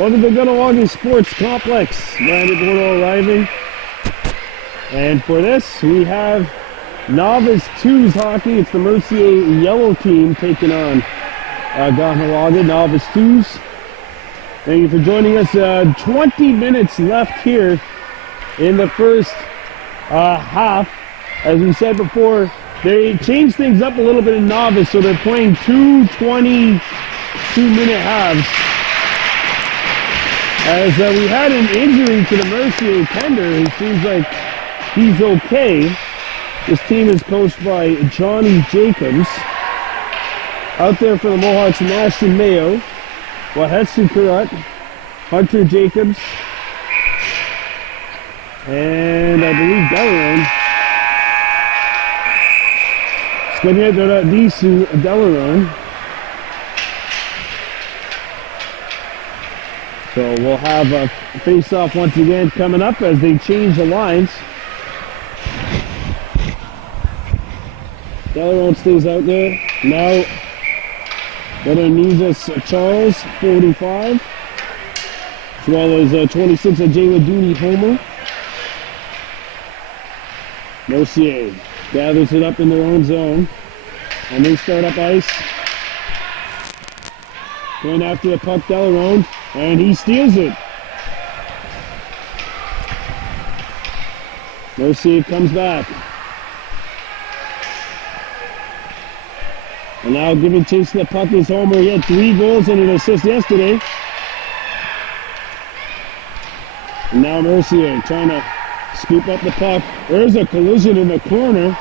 Welcome to Kahnawake Sports Complex. Randy Bordeaux arriving. And for this, we have Novice 2's hockey. It's the Mercier yellow team taking on Kahnawake, Novice 2's. Thank you for joining us. 20 minutes left here in the first half. As we said before, they changed things up a little bit in Novice, so they're playing two 22-minute halves. As we had an injury to the Mercier tender, it seems like he's okay. This team is coached by Johnny Jacobs. Out there for the Mohawks and Braves-Jaunes, Wahetsu Kurat, Hunter Jacobs, and I believe Delaron. Skanyet Disu Delaron. So we'll have a face-off once again coming up as they change the lines. Delaron stays out there. Now, Benanizas Charles, 45. As well as 26 Jayla Dooney Homer. Mercier gathers it up in their own zone. And they start up ice. Going after the puck, Delaron. And he steals it. Mercier comes back. And now giving chase to the puck is Homer. He had 3 goals and an assist yesterday. And now Mercier trying to scoop up the puck. There's a collision in the corner.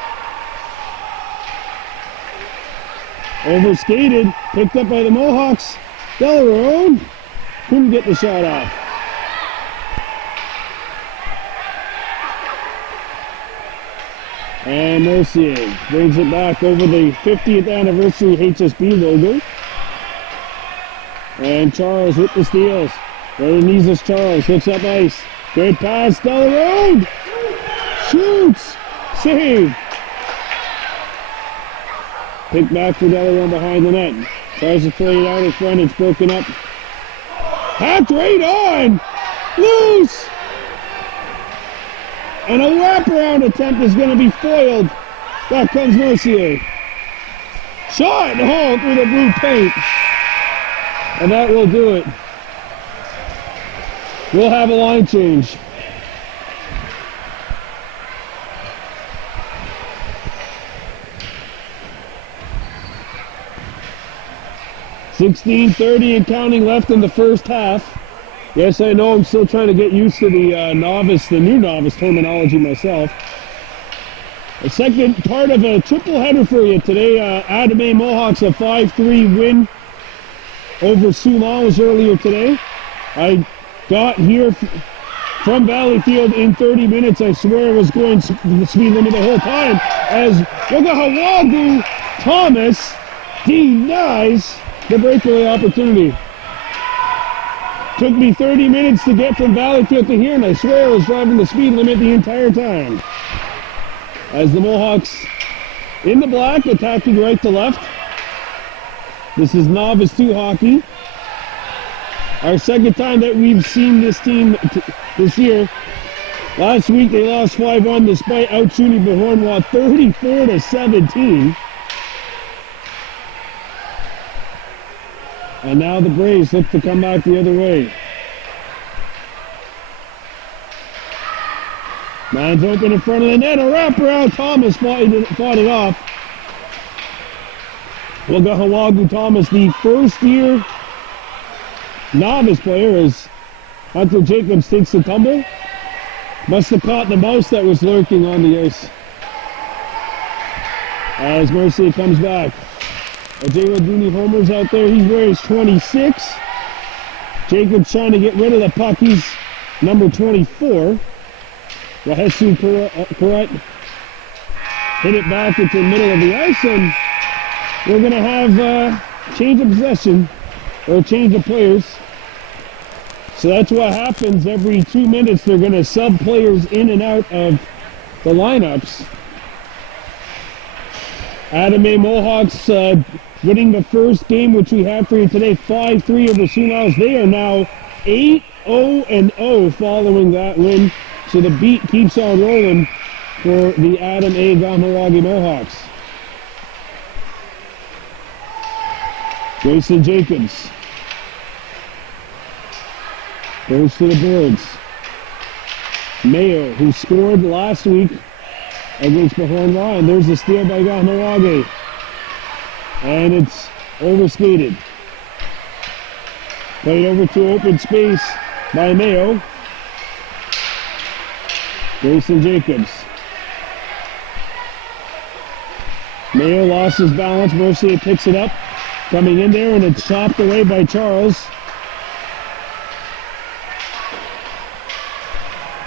Overskated. Picked up by the Mohawks. Delaron couldn't get the shot off. And Mercier brings it back over the 50th anniversary HSB logo. And Charles with the steals. Benanizas Charles hooks up ice. Great pass, Delaron! Shoots! Save! Pick back for Delaron behind the net. Tries to play it out in front, it's broken up. Hacked right on! Loose! And a wraparound attempt is going to be foiled. Back comes Mercier. Shot home through the blue paint. And that will do it. We'll have a line change. $16:30 and counting left in the first half. Yes, I know I'm still trying to get used to the new novice terminology myself. The second part of a triple header for you today. Adame Mohawks a 5-3 win over Soulage earlier today. I got here from Valleyfield in 30 minutes. I swear I was going the speed limit the whole time as Kahnawake Thomas denies the breakaway opportunity. Took me 30 minutes to get from Valleyfield to here, and I swear I was driving the speed limit the entire time. As the Mohawks in the black, attacking right to left. This is Novice 2 hockey. Our second time that we've seen this team this year. Last week they lost 5-1 despite out-shooting Behornwa 34-17. And now the Braves look to come back the other way. Man's open in front of the net. A wraparound. Thomas fought it off. Kahnawake Thomas, the first-year novice player, as Hunter Jacobs takes the tumble. Must have caught the mouse that was lurking on the ice. As Mercier comes back. Jayla Dooney Homer's out there. He's wearing 26. Jacobs trying to get rid of the puck. He's number 24. Wahetsu Kurat hit it back into the middle of the ice, and we're going to have change of possession, or change of players. So that's what happens every 2 minutes. They're going to sub players in and out of the lineups. Adame Mohawks winning the first game, which we have for you today, 5-3 over Soulage. They are now 8-0-0 following that win. So the beat keeps on rolling for the Adam A. Kahnawake Mohawks. Grayson Jacobs goes to the boards. Mayo, who scored last week against Mahorn Ryan. There's a steal by Kahnawake. And it's overskated. Played over to open space by Mayo. Grayson Jacobs. Mayo lost his balance. Mercier picks it up. Coming in there, and it's chopped away by Charles.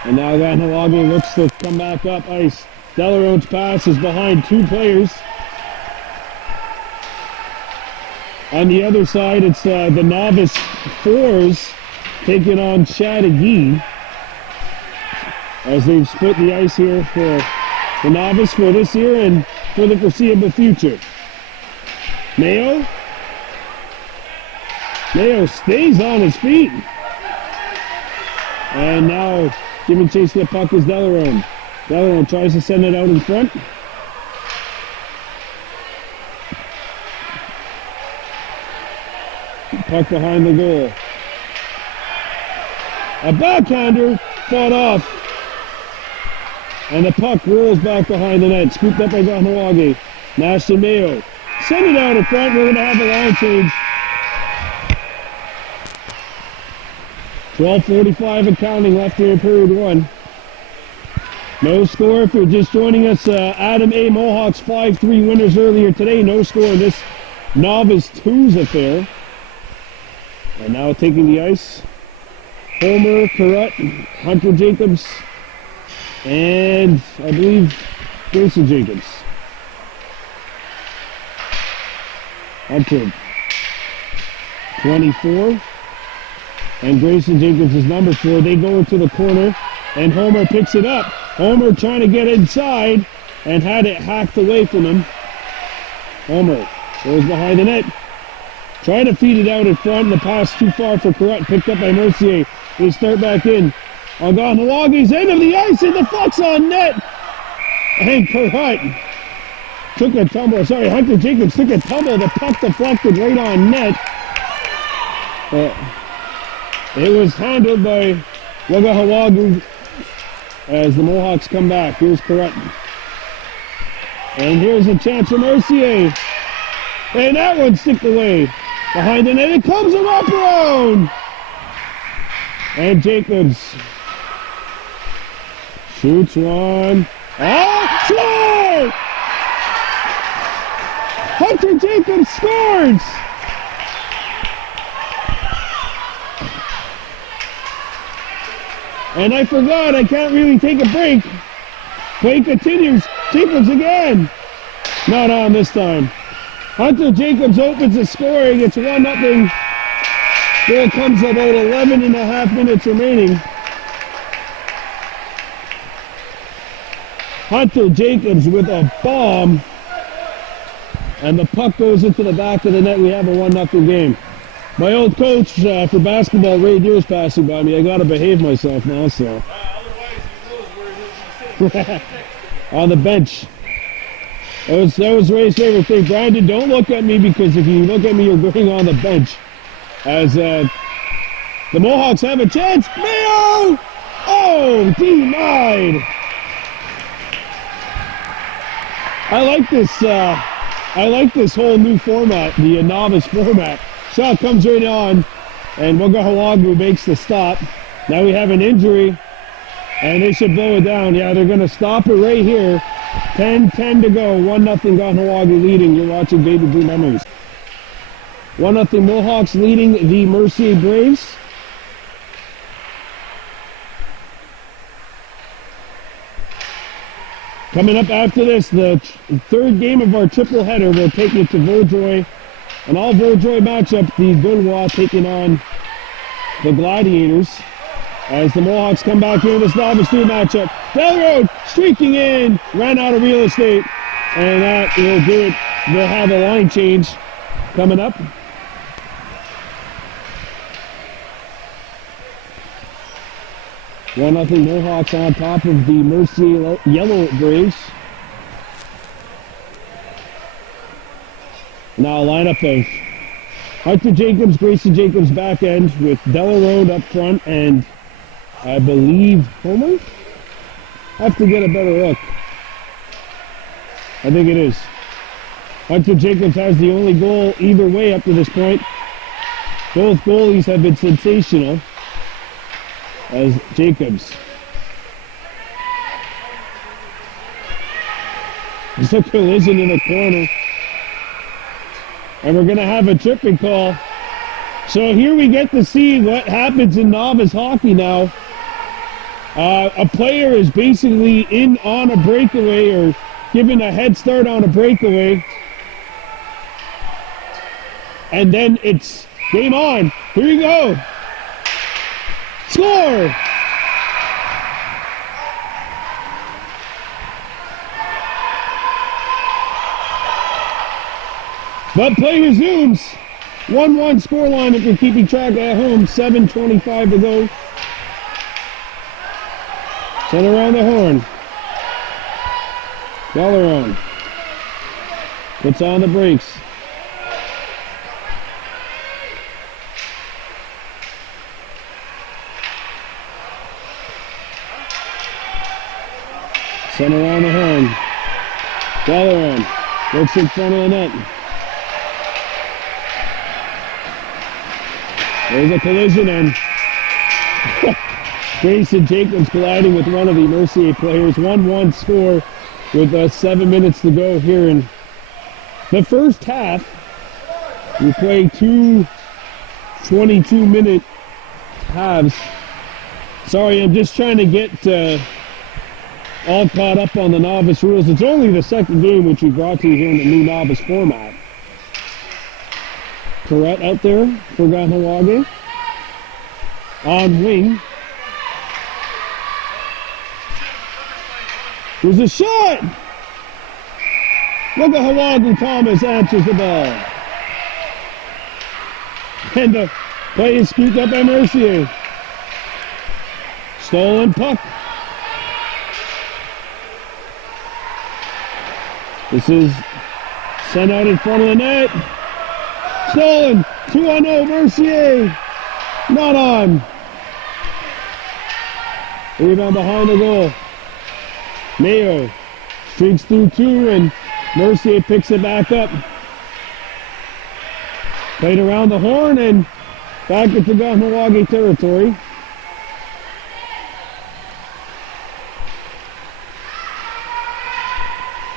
And now Kahnawake looks to come back up ice. Delarone's pass is behind two players. On the other side, it's the Novice fours taking on Chattagee as they've split the ice here for the Novice for this year and for the foreseeable future. Mayo stays on his feet. And now giving chase to the puck is Delarone. Delarone tries to send it out in front. Puck behind the goal. A backhander fought off. And the puck rolls back behind the net. Scooped up by Kahnawake. Nash to Mayo. Send it out in front. We're going to have a line change. 12:45 and counting left here in period one. No score if you're just joining us. Adam A. Mohawks 5-3 winners earlier today. No score in this Novice 2's affair. And now taking the ice, Homer, Carrot, Hunter Jacobs, and I believe Grayson Jacobs. Hunter, 24, and Grayson Jacobs is number 4. They go into the corner, and Homer picks it up. Homer trying to get inside, and had it hacked away from him. Homer goes behind the net. Trying to feed it out in front, and the pass too far for Carrot, picked up by Mercier. They start back in. On Kahnawake's end of the ice, and the puck's on net. And Carrot took a tumble. Sorry, Hunter Jacobs took a tumble. The puck deflected right on net. It was handled by Wagahawagu as the Mohawks come back. Here's Carrot. And here's a chance for Mercier. And that one sticked away. Behind the net, it comes a wraparound! And Jacobs shoots one. Oh, score! Hunter Jacobs scores! And I forgot, I can't really take a break. Play continues. Jacobs again. Not on this time. Hunter Jacobs opens the scoring. It's 1-0. Goal comes about 11 and a half minutes remaining. Hunter Jacobs with a bomb. And the puck goes into the back of the net. We have a 1-0 game. My old coach for basketball, Ray Deer's passing by me. I got to behave myself now, so. Otherwise, you lose where he lives. On the bench. That was Ray's favorite thing. Brandon, don't look at me, because if you look at me, you're going on the bench. As the Mohawks have a chance. Mayo! Oh, denied. I like this whole new format, the novice format. Shot comes right on, and Wagahawagu makes the stop. Now we have an injury, and they should blow it down. Yeah, they're going to stop it right here. 10-10 to go. 1-0 Kahnawake leading. You're watching Baby Blue Memories. 1-0 Mohawks leading the Mercier Braves. Coming up after this, the third game of our triple header. We'll take it to Vaudreuil. An all Vaudreuil matchup. The Gaulois taking on the Gladiators. As the Mohawks come back here in this Novice 2 matchup. Delroad streaking in, ran out of real estate, and that will do it. We'll have a line change coming up. 1-0 Mohawks on top of the Mercier Yellow Braves. Now a lineup of Hunter Jacobs, Grayson Jacobs back end with Delarode up front and I believe Homer? I have to get a better look. I think it is. Hunter Jacobs has the only goal either way up to this point. Both goalies have been sensational as Jacobs. There's a collision in the corner. And we're going to have a tripping call. So here we get to see what happens in novice hockey now. A player is basically in on a breakaway or given a head start on a breakaway. And then it's game on. Here we go. Score! But play resumes. 1-1 scoreline if you're keeping track at home. 7:25 to go. Send around the horn. Delarode puts on the brakes. Send around the horn. Delarode looks in front of the net. There's a collision and Grayson Jacobs colliding with one of the Mercier players. 1-1 score with 7 minutes to go here in the first half. We play two 22-minute halves. Sorry, I'm just trying to get all caught up on the novice rules. It's only the second game which we brought to you here in the new novice format. Correct out there for Kahnawake. On wing. There's a shot! Look at Hawaii Thomas answers the ball. And the play is scooped up by Mercier. Stolen puck. This is sent out in front of the net. Stolen. 2-0 Mercier. Not on. Rebound behind the goal. Mayo streaks through two and Mercier picks it back up. Played around the horn and back into Kahnawake territory.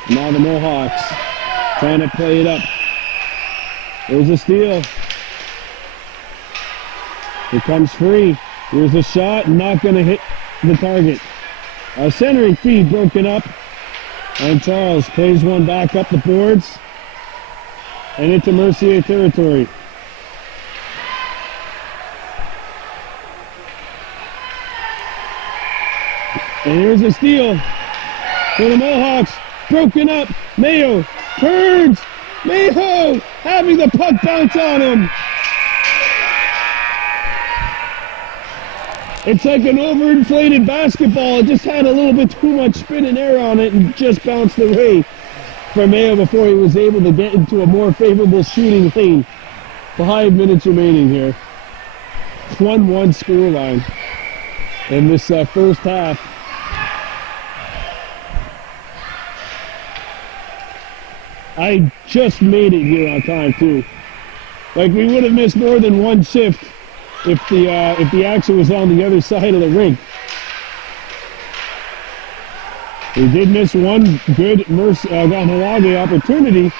Now the Mohawks trying to play it up. There's a steal. It comes free. Here's a shot, not going to hit the target. A centering feed broken up. And Charles plays one back up the boards. And into Mercier territory. And here's a steal for the Mohawks. Broken up. Mayo turns. Mayo having the puck bounce on him. It's like an overinflated basketball. It just had a little bit too much spin and air on it and just bounced away from Mayo before he was able to get into a more favorable shooting lane. 5 minutes remaining here. 1-1 scoreline in this first half. I just made it here on time too. Like we would have missed more than one shift if the action was on the other side of the rink. We did miss one good Kahnawake opportunity.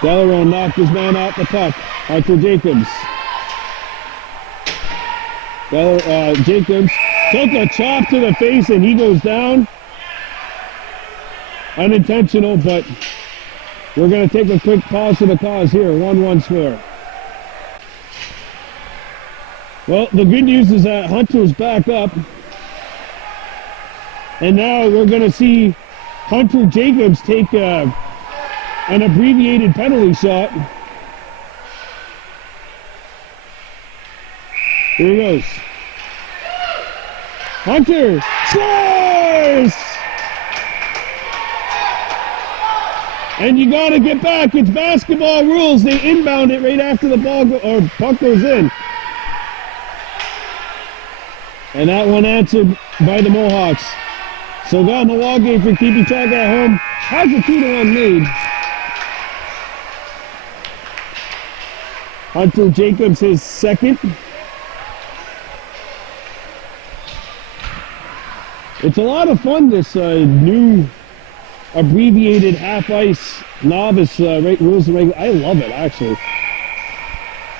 Delarode knocked his man out the puck. Hunter Jacobs. Jacobs took a chop to the face and he goes down. Unintentional, but we're going to take a quick pause for the cause here. 1-1 score. Well, the good news is that Hunter's back up. And now we're going to see Hunter Jacobs take an abbreviated penalty shot. Here he goes. Hunter scores! And you got to get back. It's basketball rules. They inbound it right after the ball or puck goes in. And that one answered by the Mohawks. So Kahnawake, for keeping track at home, has a 2-1 lead. Hunter Jacobs his second. It's a lot of fun, this new abbreviated half-ice novice rules and regular. I love it, actually.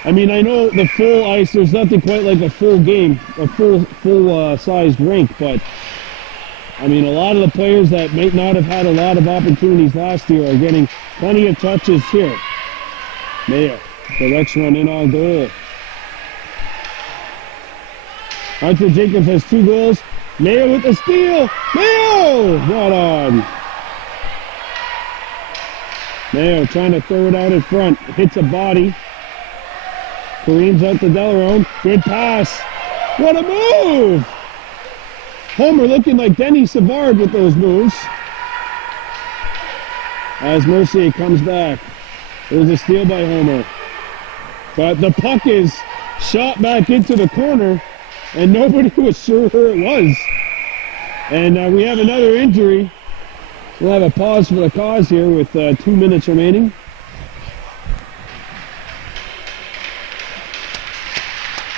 I mean, I know the full ice, there's nothing quite like a full game, a full-sized rink, but I mean, a lot of the players that might not have had a lot of opportunities last year are getting plenty of touches here. Mayo, directs one in on goal. Hunter Jacobs has 2 goals. Mayo with the steal. Mayo! Not on. Mayo trying to throw it out in front. Hits a body. Kareem's out to Delarone. Good pass. What a move! Homer looking like Denny Savard with those moves. As Mercier comes back. There's a steal by Homer. But the puck is shot back into the corner, and nobody was sure who it was. And we have another injury. We'll have a pause for the cause here with 2 minutes remaining.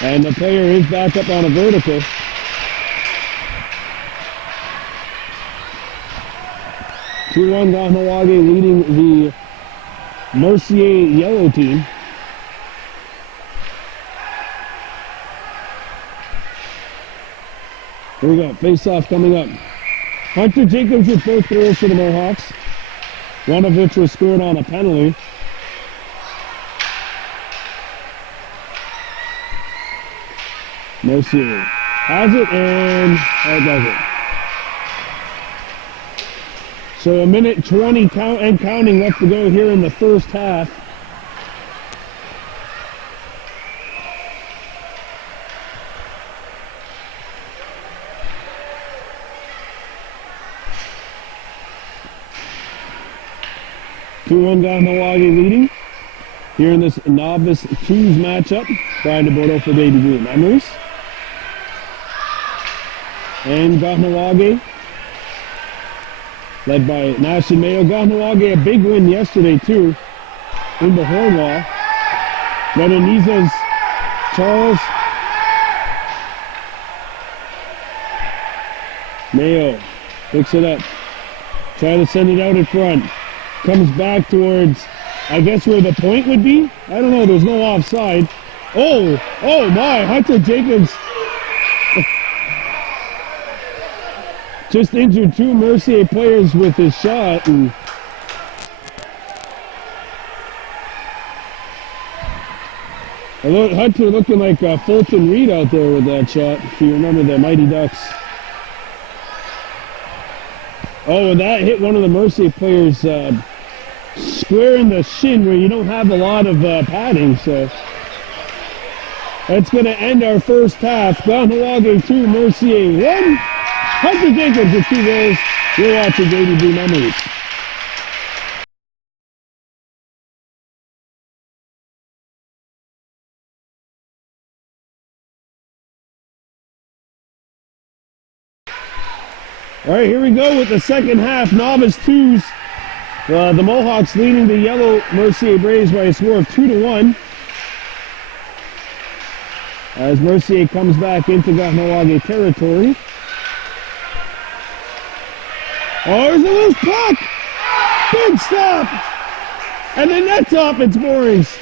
And the player is back up on a vertical. Kahnawake leading the Mercier yellow team. Here we go, face-off coming up. Hunter Jacobs with both goals for the Mohawks, one of which was scored on a penalty. Mercier has it, and that does it. So a minute 20 count and counting left to go here in the first half. Kahnawake leading here in this novice twos matchup. Brian DeBoto for Baby Blue Memories. And Kahnawake led by Nash and Mayo. Kahnawake a big win yesterday too in the Hornwall. Renaniza's Charles. Mayo picks it up. Try to send it out in front. Comes back towards, I guess, where the point would be. I don't know, there's no offside. Oh my, Hunter Jacobs just injured 2 Mercier players with his shot. And Hunter looking like Fulton Reed out there with that shot, if you remember the Mighty Ducks. Oh, and that hit one of the Mercier players square in the shin where you don't have a lot of padding, so that's going to end our first half. Kahnawake 2, Mercier 1. Hunter Jacobs with 2 goals. You're watching Baby Blue Memories. All right, here we go with the second half. Novice twos. The Mohawks leading the yellow Mercier Braves by a score of 2-1. As Mercier comes back into Kahnawake territory. Oh, there's a loose puck! Big stop! And the net's off, it's Morris.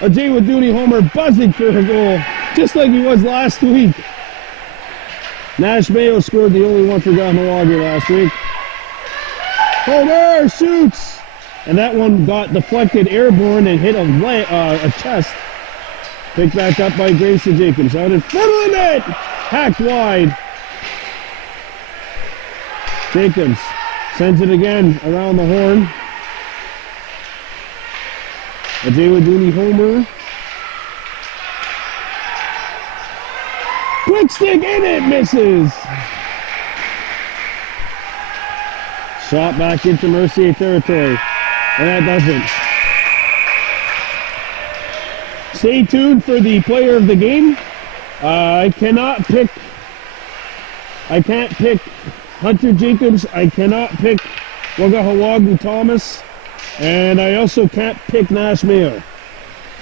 A Jay with Duty homer buzzing for a goal, just like he was last week. Nash Mayo scored the only one for Kahnawake last week. Homer shoots! And that one got deflected airborne and hit a chest. Picked back up by Grayson Jacobs. Out in front of the net! Hacked wide. Jacobs sends it again around the horn. A Jay Waduni homer. Quick stick and it misses. Shot back into Mercier territory. And that doesn't. Stay tuned for the player of the game. I can't pick Hunter Jacobs. I cannot pick Wagahawagu Thomas. And I also can't pick Nash Mayo.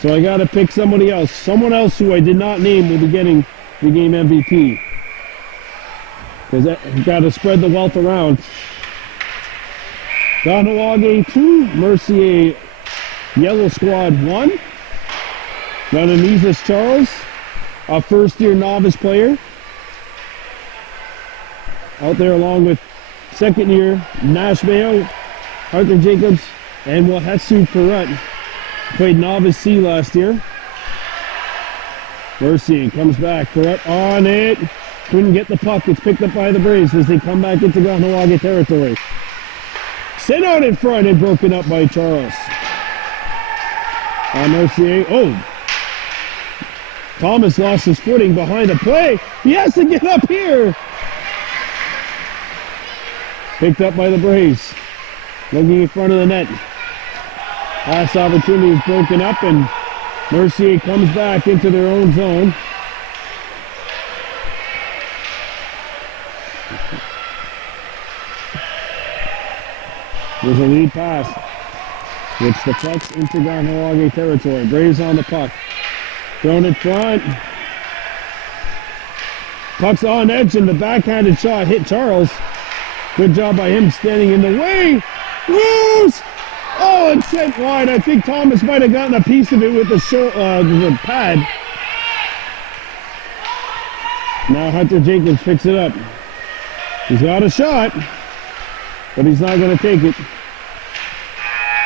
So I got to pick somebody else. Someone else who I did not name will be getting the game MVP. Because I've got to spread the wealth around. Kahnawake 2, Mercier Yellow Squad 1. Novice Charles, a first-year novice player. Out there along with second-year Nash Mayo, Arthur Jacobs, and Wahetsu Perrott. Played novice C last year. Mercier comes back. Perrott on it. Couldn't get the puck. It's picked up by the Braves as they come back into Kahnawake territory. Sent out in front and broken up by Charles. Mercier. Oh! Thomas lost his footing behind the play. He has to get up here. Picked up by the Braves. Looking in front of the net. Pass opportunity is broken up and Mercier comes back into their own zone. There's a lead pass, which deflects into Kahnawake territory. Braves on the puck. Thrown in front. Puck's on edge and the backhanded shot hit Charles. Good job by him standing in the way. Loose! Oh, it's sent wide. I think Thomas might have gotten a piece of it with the pad. Now Hunter Jacobs picks it up. He's got a shot, but he's not going to take it.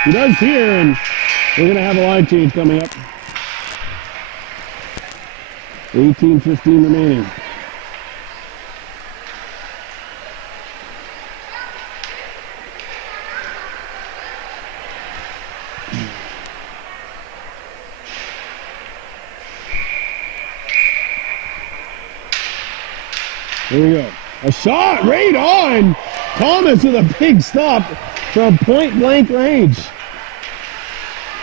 He does here, and we're going to have a line change coming up. 18:15 remaining. Here we go. A shot right on. Thomas with a big stop from point blank range.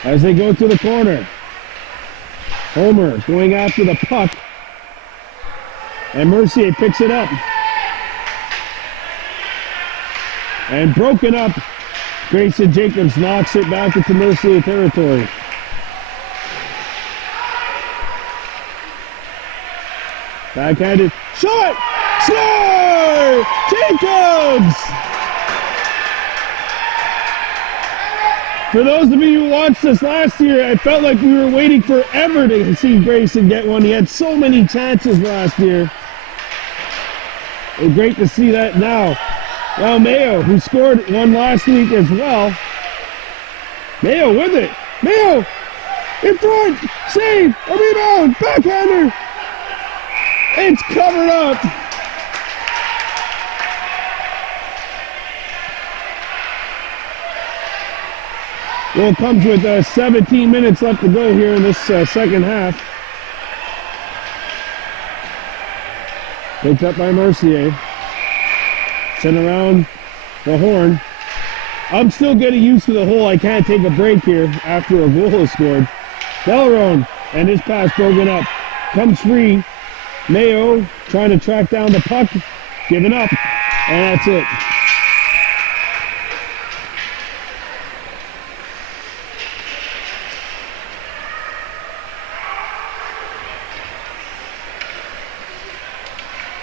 As they go to the corner. Homer going after the puck. And Mercier picks it up. And broken up. Grayson Jacobs knocks it back into Mercier territory. Backhanded shot! Score! Jacobs! For those of you who watched us last year, I felt like we were waiting forever to see Grayson get one. He had so many chances last year. It's great to see that now. Now Mayo, who scored one last week as well. Mayo with it. Mayo in front. Save. A rebound. Backhander. It's covered up. Well, it comes with 17 minutes left to go here in this second half. Picked up by Mercier. Sent around the horn. I'm still getting used to the whole I can't take a break here after a goal is scored. Bellerone and his pass broken up. Comes free. Mayo trying to track down the puck. Giving up. And that's it.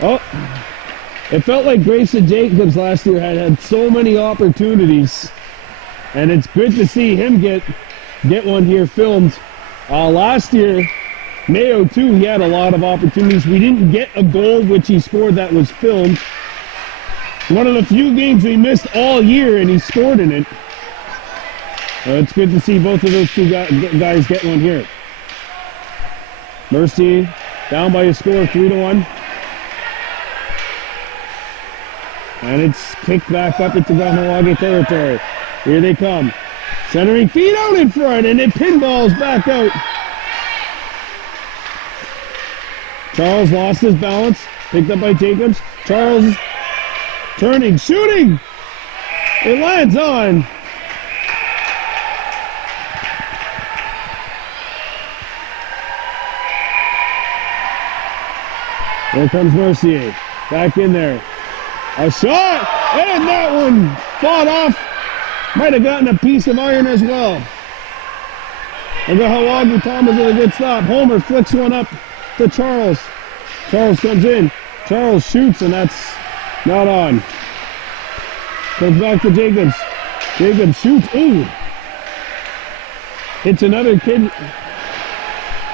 Oh, it felt like Grayson Jacobs last year had so many opportunities, and it's good to see him get one here filmed. Last year, Mayo too, he had a lot of opportunities. We didn't get a goal which he scored that was filmed. One of the few games we missed all year, and he scored in it. It's good to see both of those two guys get one here. Mercier down by a score of 3-1. And it's kicked back up into Kahnawake territory. Here they come. Centering feet out in front, and it pinballs back out. Charles lost his balance. Picked up by Jacobs. Charles turning, shooting. It lands on. There comes Mercier. Back in there. A shot! And that one fought off. Might have gotten a piece of iron as well. Look at how Augie Thomas did a good stop. Homer flicks one up to Charles. Charles comes in. Charles shoots, and that's not on. Comes back to Jacobs. Jacobs shoots. Ooh. Hits another kid.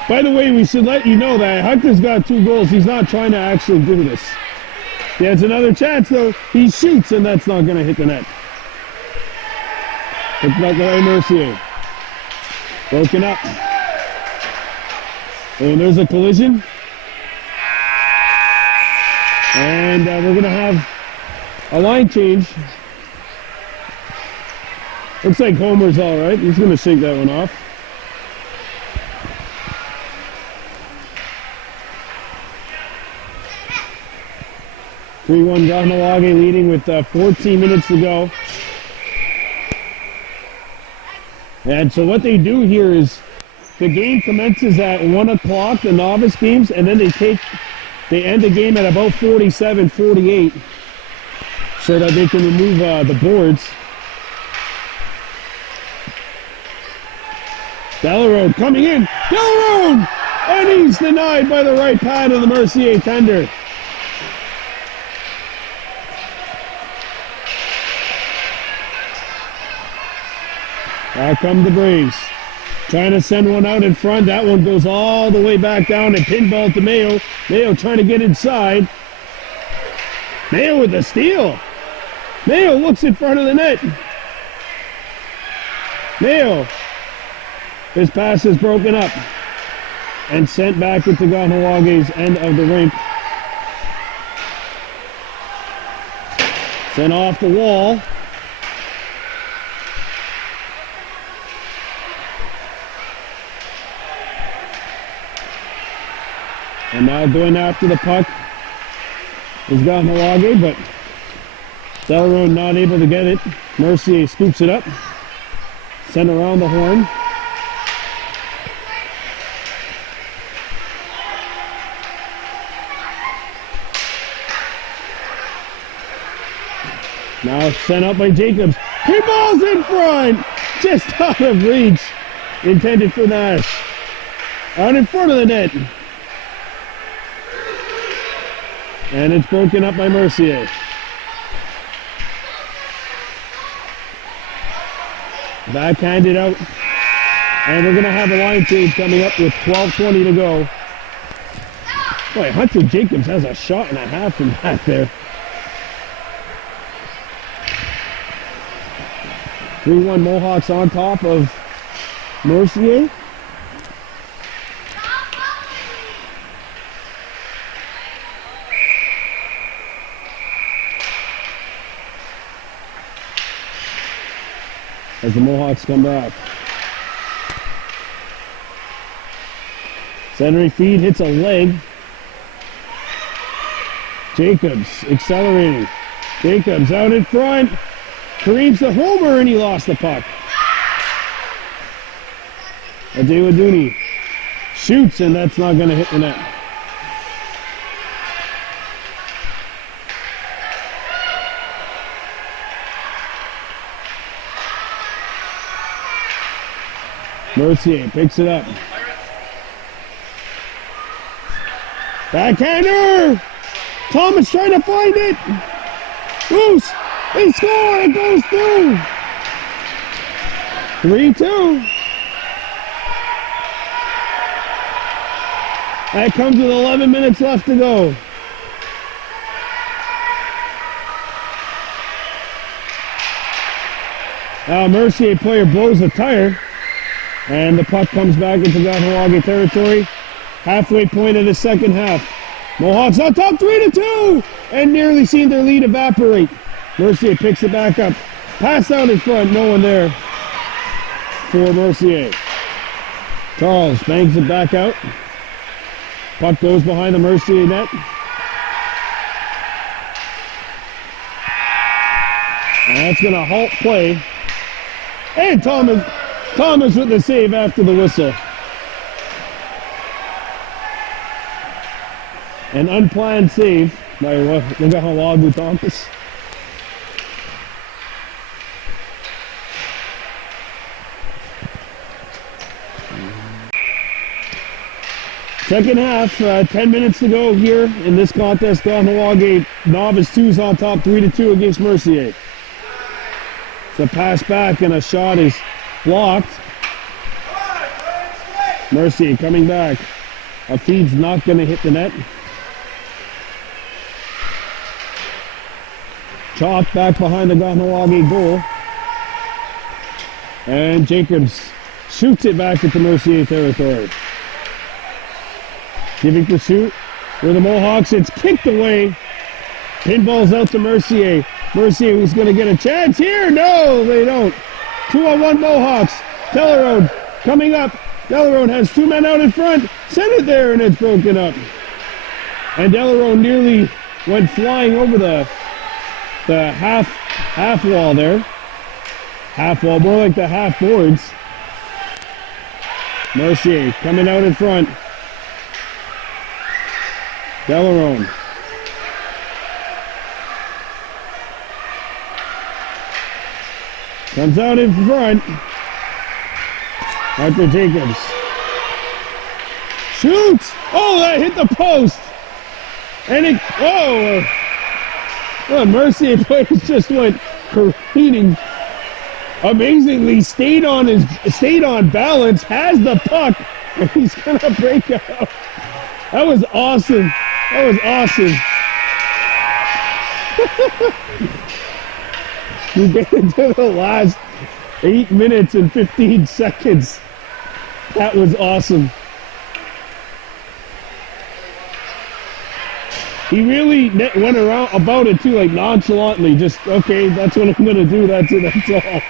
By the way, we should let you know that Hunter's got 2 goals. He's not trying to actually do this. He has another chance, though. He shoots, and that's not going to hit the net. It's back by Mercier. Broken up. And there's a collision. And we're going to have a line change. Looks like Homer's all right. He's going to shake that one off. (3-1) Kahnawake leading with 14 minutes to go. And so what they do here is the game commences at 1 o'clock, the novice games, and then they end the game at about 47-48 so that they can remove the boards. Delarone coming in. Delarone! And he's denied by the right pad of the Mercier tender. Back come the Braves. Trying to send one out in front. That one goes all the way back down and pinball to Mayo. Mayo trying to get inside. Mayo with the steal. Mayo looks in front of the net. Mayo. His pass is broken up and sent back into Kahnawake's end of the rink. Sent off the wall. And now going after the puck is Kahnawake, but Delarone not able to get it. Mercier scoops it up. Sent around the horn. Now sent up by Jacobs. He balls in front! Just out of reach. Intended for Nash. Out in front of the net. And it's broken up by Mercier. Backhanded out. And we're going to have a line change coming up with 12:20 to go. Boy, Hunter Jacobs has a shot and a half from back there. 3-1 Mohawks on top of Mercier. As the Mohawks come back. Centering feed hits a leg. Jacobs accelerating. Jacobs out in front. Kareem's the homer and he lost the puck. Adewaduni shoots and that's not going to hit the net. Mercier picks it up. Backhander! Thomas trying to find it! Loose! They score! It goes through! 3-2. That comes with 11 minutes left to go. Mercier player blows the tire. And the puck comes back into Kahnawake territory. Halfway point of the second half. Mohawks on top 3-2 and nearly seen their lead evaporate. Mercier picks it back up. Pass out in front, no one there for Mercier. Charles bangs it back out. Puck goes behind the Mercier net. And that's going to halt play. And Thomas with the save after the whistle. An unplanned save by Kahnawake Thomas. Second half, 10 minutes to go here in this contest. Kahnawake Novice 2's on top 3-2 against Mercier. It's a pass back and a shot is blocked. Mercier coming back. A feed's not going to hit the net. Chalk back behind the Kahnawake goal. And Jacobs shoots it back into Mercier territory. Giving pursuit for the Mohawks. It's kicked away. Pinball's out to Mercier. Mercier who's going to get a chance here. No, they don't. 2-on-1 Mohawks. Delarone coming up. Delarone has two men out in front. Send it there and it's broken up. And Delarone nearly went flying over the half wall there. Half wall, more like the half boards. Mercier coming out in front. Delarone. Comes out in front. Arthur Jacobs. Shoots! Oh, that hit the post! And it, well, Mercier players just went careening. Amazingly stayed on balance, has the puck, and he's gonna break out. That was awesome. That was awesome. We get into the last 8 minutes and 15 seconds. That was awesome. He really went around about it too, like nonchalantly, just, okay, that's what I'm gonna do, that's it, that's all.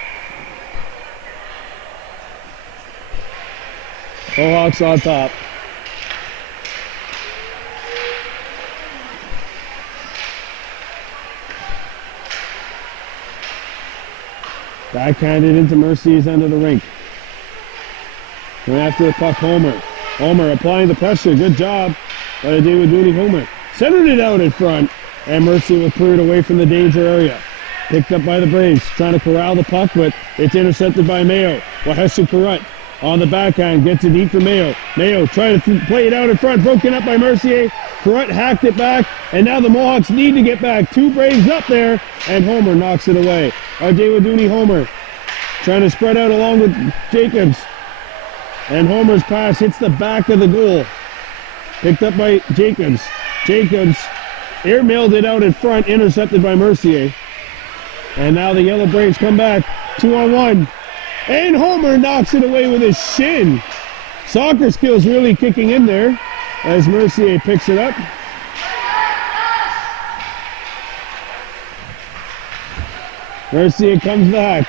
Mohawks on top. Backhanded into Mercier's end of the rink. Going after the puck, Homer. Homer applying the pressure. Good job by the David Dooney Homer. Centered it out in front. And Mercier will clear it away from the danger area. Picked up by the Braves. Trying to corral the puck, but it's intercepted by Mayo. Wahesu Carrut on the backhand. Gets it deep for Mayo. Mayo trying to play it out in front. Broken up by Mercier. Carrut hacked it back. And now the Mohawks need to get back. Two Braves up there. And Homer knocks it away. David Dooney Homer trying to spread out along with Jacobs. And Homer's pass hits the back of the goal. Picked up by Jacobs. Jacobs airmailed it out in front, intercepted by Mercier. And now the Yellow Braves come back, 2-on-1. And Homer knocks it away with his shin. Soccer skills really kicking in there as Mercier picks it up. Mercier comes back.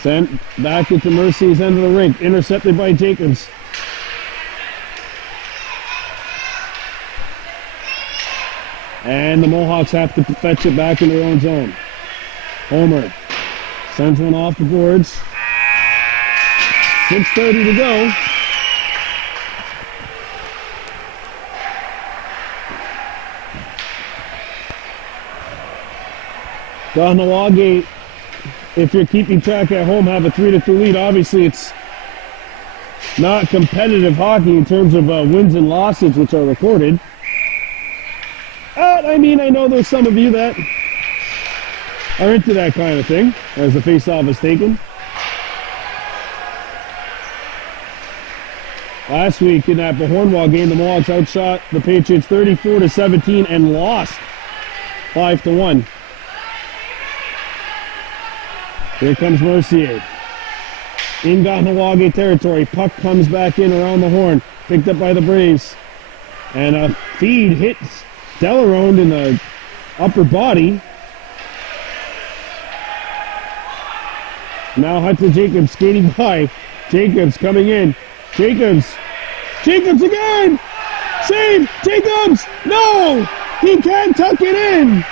Sent back into Mercier's end of the rink, intercepted by Jacobs. And the Mohawks have to fetch it back in their own zone. Homer sends one off the boards. 6:30 to go. Kahnawake, if you're keeping track at home, have a 3-2 lead. Obviously, it's not competitive hockey in terms of wins and losses, which are recorded. I mean, I know there's some of you that are into that kind of thing, as the face-off is taken. Last week in that Hornwall game, the Mohawks outshot the Patriots 34-17 and lost 5-1. Here comes Mercier. In Kahnawake territory. Puck comes back in around the horn. Picked up by the Braves. And a feed hits Delarone in the upper body. Now Hunter Jacobs skating by. Jacobs coming in. Jacobs again! Save! Jacobs! No! He can't tuck it in!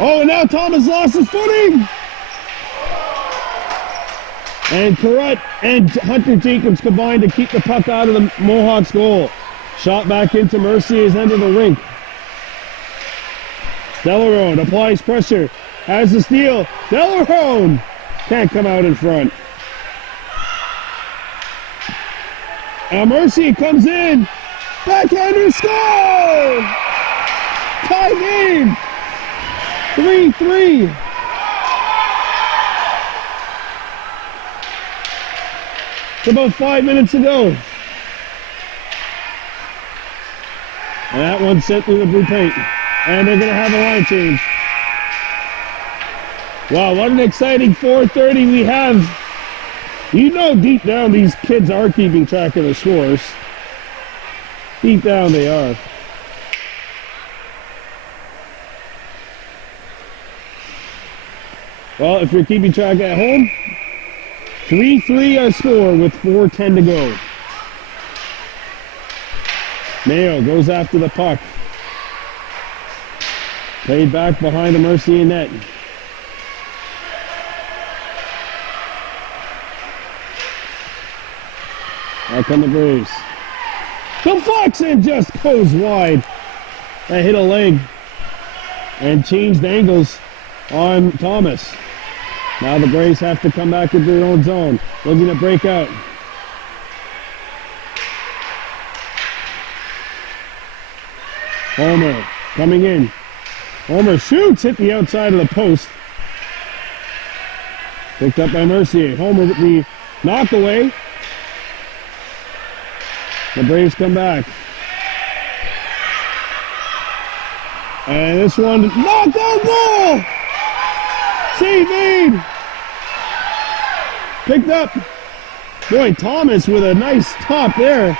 Oh, and now Thomas lost his footing! And Carrot and Hunter Jacobs combined to keep the puck out of the Mohawks goal. Shot back into Mercier's end of the rink. Delarone applies pressure. Has the steal. Delarone can't come out in front. Now Mercier comes in. Backhander score! Tie game. 3-3. It's about 5 minutes ago. And that one sent through the blue paint. And they're going to have a line change. Wow, what an exciting 4:30 we have. You know deep down these kids are keeping track of the scores. Deep down they are. Well, if you're keeping track at home, 3-3 our score with 4:10 to go. Mayo goes after the puck. Played back behind the Mercier net. Out come the Braves. Deflection just goes wide. That hit a leg and changed angles on Thomas. Now the Braves have to come back into their own zone. Looking to break out. Homer coming in. Homer shoots, hit the outside of the post. Picked up by Mercier. Homer with the knock away. The Braves come back. And this one, knocked out goal! Save made! Picked up. Boy, Thomas with a nice top there.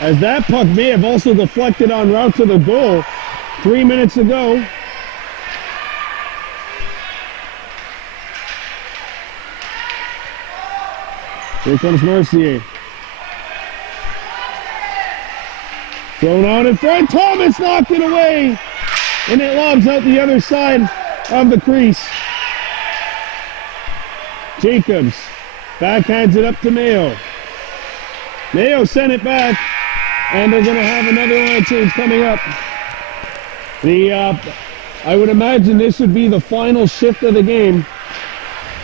As that puck may have also deflected en route to the goal 3 minutes ago. Here comes Mercier. Thrown out in front. Thomas knocked it away. And it lobs out the other side of the crease. Jacobs backhands it up to Mayo. Mayo sent it back. And they're going to have another line change coming up. I would imagine this would be the final shift of the game.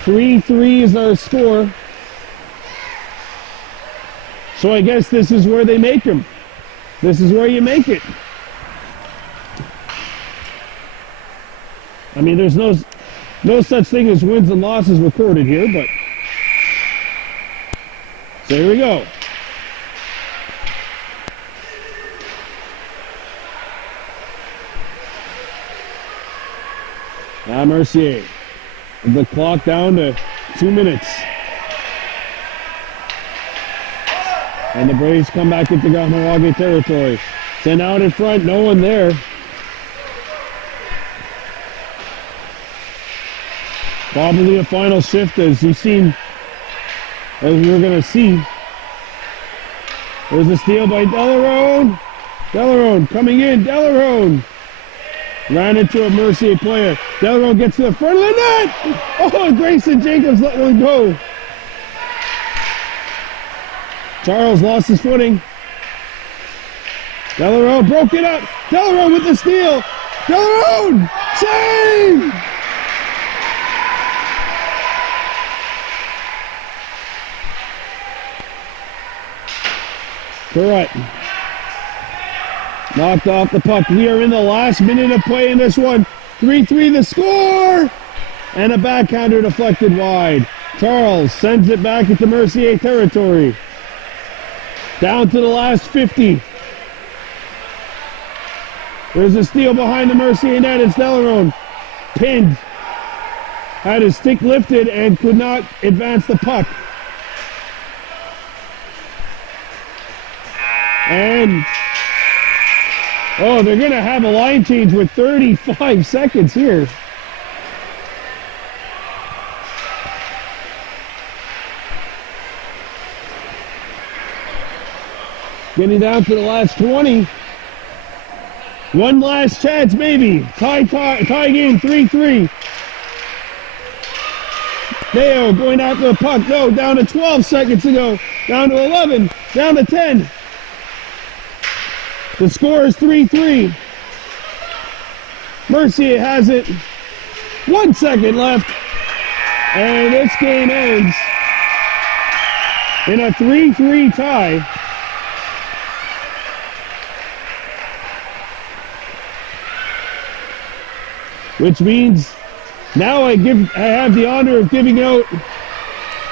3-3 is our score. So I guess this is where they make them. This is where you make it. I mean, there's no such thing as wins and losses recorded here, but so here we go. Now Mercier. The clock down to 2 minutes. And the Braves come back into Kahnawake territory. Sent out in front, no one there. Probably a final shift as we're going to see. There's a steal by Delarone. Delarone coming in, Delarone. Ran into a Mercier player. Delarone gets to the front of the net. Oh, Grayson Jacobs let one go. Charles lost his footing. Delarone broke it up. Delarone with the steal. Delarone! Save! Correct. Knocked off the puck. We are in the last minute of play in this one. 3-3 the score! And a backhander deflected wide. Charles sends it back into Mercier territory. Down to the last 50. There's a steal behind the Mercier net. It's Delarone. Pinned. Had his stick lifted and could not advance the puck. And Oh, they're going to have a line change with 35 seconds here. Getting down to the last 20. One last chance, maybe. Tie game, 3-3. Mayo going after the puck. No, down to 12 seconds to go. Down to 11. Down to 10. The score is 3-3. Mercier has it. 1 second left. And this game ends in a 3-3 tie. Which means now I have the honor of giving out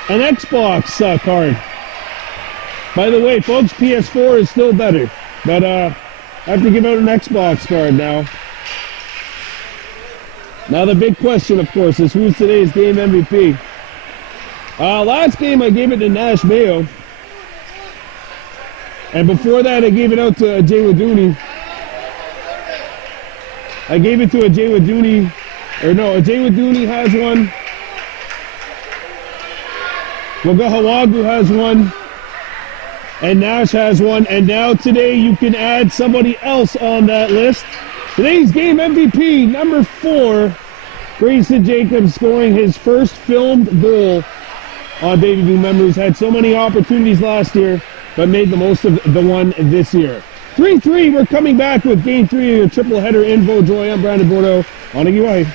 an Xbox card. By the way, folks, PS4 is still better, but I have to give out an Xbox card now. Now the big question, of course, is who's today's game MVP? Last game I gave it to Nash Mayo, and before that I gave it out to Jay Wadooney. I gave it to a Jay Wadooney, or no, a Jay Wadooney has one. Kahnawake has one. And Nash has one. And now today you can add somebody else on that list. Today's game MVP, number 4, Grayson Jacobs scoring his first filmed goal on Baby Blue Memories. Had so many opportunities last year, but made the most of the one this year. 3-3, we're coming back with Game 3 of your triple header in Beaujoy. I'm Brandon Bordeaux on a UI.